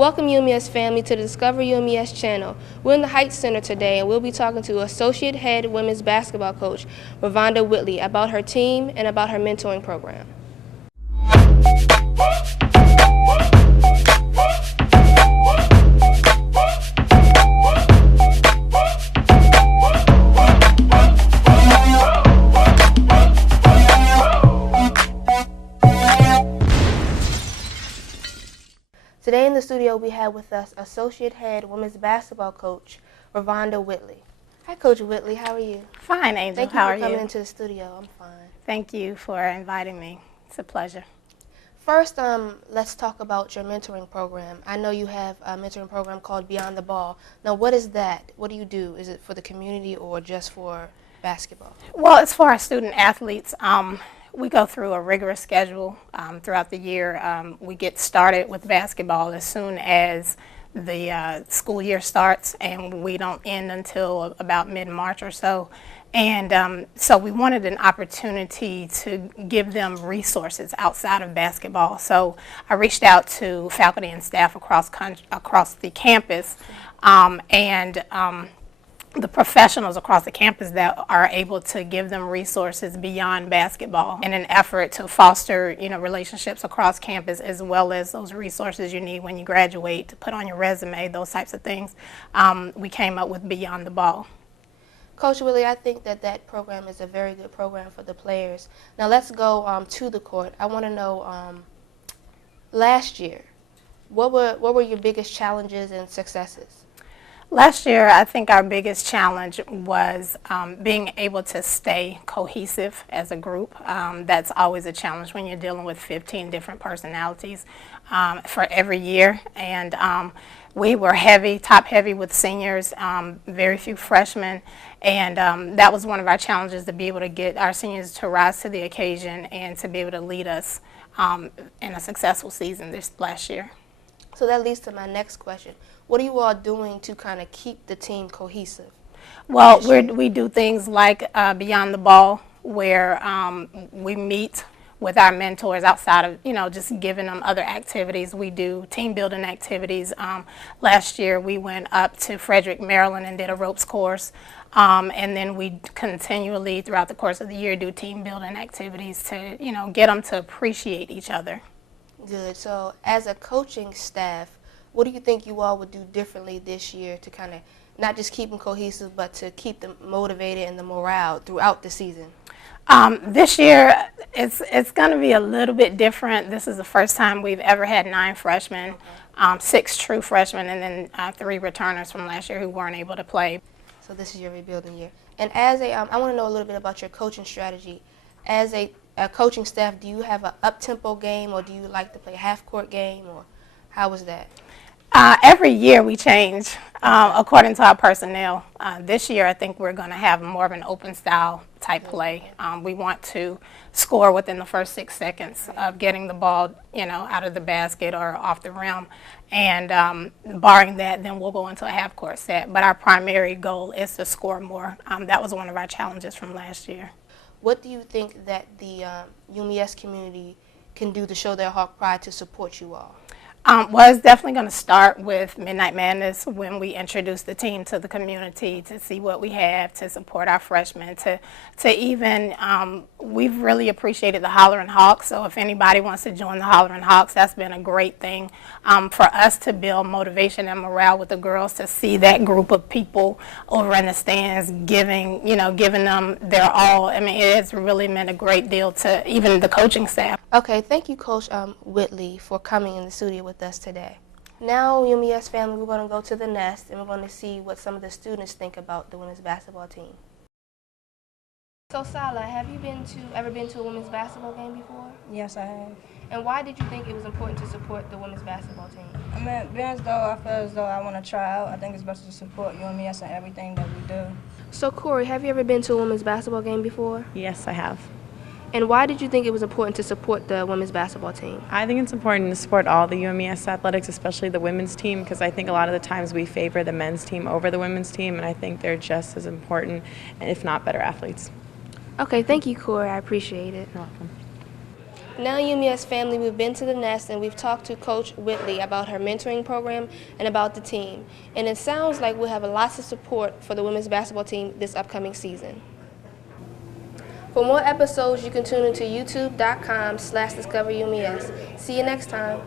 Welcome Umes family to the Discover Umes channel. We're in the Heights Center today and we'll be talking to Associate Head Women's Basketball Coach Revonda Whitley about her team and about her mentoring program. Today in the studio we have with us Associate Head Women's Basketball Coach Revonda Whitley. Hi Coach Whitley, how are you? Fine, Angel. Thank you how for are coming you? into the studio. I'm fine. Thank you for inviting me. It's a pleasure. First, let's talk about your mentoring program. I know you have a mentoring program called Beyond the Ball. Now, what is that? What do you do? Is it for the community or just for basketball? Well, it's for our student athletes. We go through a rigorous schedule throughout the year. We get started with basketball as soon as the school year starts, and we don't end until about mid-March or so. And so we wanted an opportunity to give them resources outside of basketball. So I reached out to faculty and staff across the campus and the professionals across the campus that are able to give them resources beyond basketball in an effort to foster, relationships across campus, as well as those resources you need when you graduate to put on your resume, those types of things. We came up with Beyond the Ball. Coach Whitley, I think that program is a very good program for the players. Now let's go to the court. I want to know, last year, what were your biggest challenges and successes? Last year, I think our biggest challenge was being able to stay cohesive as a group. That's always a challenge when you're dealing with 15 different personalities for every year. And we were top heavy with seniors, very few freshmen. And that was one of our challenges, to be able to get our seniors to rise to the occasion and to be able to lead us in a successful season this last year. So that leads to my next question. What are you all doing to kind of keep the team cohesive? Well, we do things like Beyond the Ball, where we meet with our mentors outside of, just giving them other activities. We do team building activities. Last year we went up to Frederick, Maryland and did a ropes course. And then we continually throughout the course of the year do team building activities to, get them to appreciate each other. Good. So as a coaching staff, what do you think you all would do differently this year to kind of not just keep them cohesive, but to keep them motivated and the morale throughout the season? This year, it's going to be a little bit different. This is the first time we've ever had 9 freshmen, 6 true freshmen, and then 3 returners from last year who weren't able to play. So this is your rebuilding year. And as a, I want to know a little bit about your coaching strategy. As a coaching staff, do you have an up-tempo game, or do you like to play half-court game, or how was that? Every year we change according to our personnel. This year I think we're going to have more of an open style type play. We want to score within the first 6 seconds of getting the ball, out of the basket or off the rim. And barring that, then we'll go into a half court set. But our primary goal is to score more. That was one of our challenges from last year. What do you think that the UMES community can do to show their Hawk pride to support you all? Well, it's definitely going to start with Midnight Madness when we introduce the team to the community to see what we have to support our freshmen. To even, we've really appreciated the Hollering Hawks, so if anybody wants to join the Hollering Hawks, that's been a great thing for us to build motivation and morale with the girls, to see that group of people over in the stands giving them their all. I mean, it has really meant a great deal to even the coaching staff. Okay, thank you, Coach Whitley, for coming in the studio with us today. Now, UMES family, we're going to go to the nest and we're going to see what some of the students think about the women's basketball team. So, Sala, have you ever been to a women's basketball game before? Yes, I have. And why did you think it was important to support the women's basketball team? I mean, being as though I feel as though I want to try out, I think it's best to support UMES and everything that we do. So, Corey, have you ever been to a women's basketball game before? Yes, I have. And why did you think it was important to support the women's basketball team? I think it's important to support all the UMES athletics, especially the women's team, because I think a lot of the times we favor the men's team over the women's team, and I think they're just as important, if not better, athletes. Okay, thank you, Corey. I appreciate it. You're welcome. Now, UMES family, we've been to the Nest and we've talked to Coach Whitley about her mentoring program and about the team. And it sounds like we'll have lots of support for the women's basketball team this upcoming season. For more episodes, you can tune into youtube.com/discoverumes. See you next time.